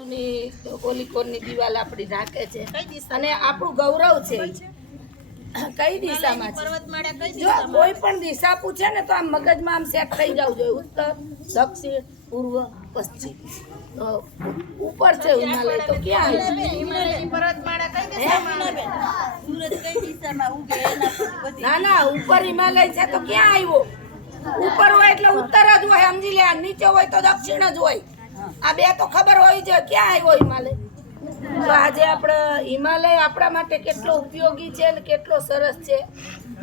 ઓલી કોરની દિવાલ આપણી ઢાકે છે અને આપણું ગૌરવ છે. કઈ દિશામાં છે? જો કોઈ પણ દિશા પૂછે ને તો આમ મગજમાં આમ સેટ થઈ જવું જોઈએ. ઉત્તર, દક્ષિણ, પૂર્વ, પશ્ચિમ. તો ઉપર છે હિમાલય તો ક્યાં ના ના ઉપર હિમાલય છે તો ક્યાં આવ્યો? ઉપર હોય એટલે ઉત્તર જ હોય, સમજી લે. નીચે હોય તો દક્ષિણ જ હોય. આ બે તો ખબર હોય છે ક્યાં આવ્યો હિમાલય. તો આજે આપણે હિમાલય આપણા માટે કેટલો ઉપયોગી છે અને કેટલો સરસ છે.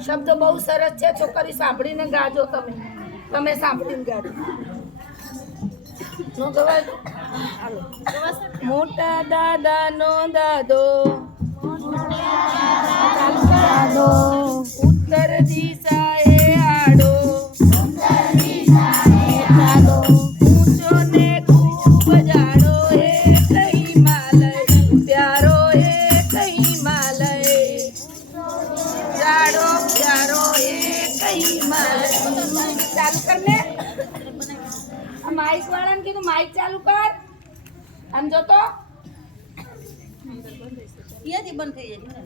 શબ્દ બહુ સરસ છે. છોકરી સાંભળીને ગાજો. તમે સાંભળીને ગાજો. નો ગવાય. મોટા દાદાનો દાદો ઉત્તર દિશાએ આડો ઊંચો ને ખૂબ જાડો એક હિમાલય પ્યારો એક હિમાલય જાડો પ્યારો એક હિમાલય. ચાલુ કર ને. માઇક વાળાને કીધું માઇક ચાલુ કર. આમ જોતો.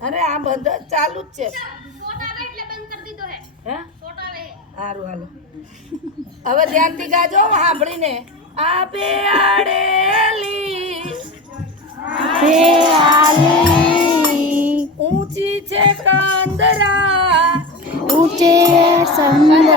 અરે આ બંધ ચાલુ જ છે. સારું હાલો. હવે ધ્યાનથી ગાજો સાંભળીને. આપે આડેલી ઊંચી છે કંદરા ઊંચે સંગ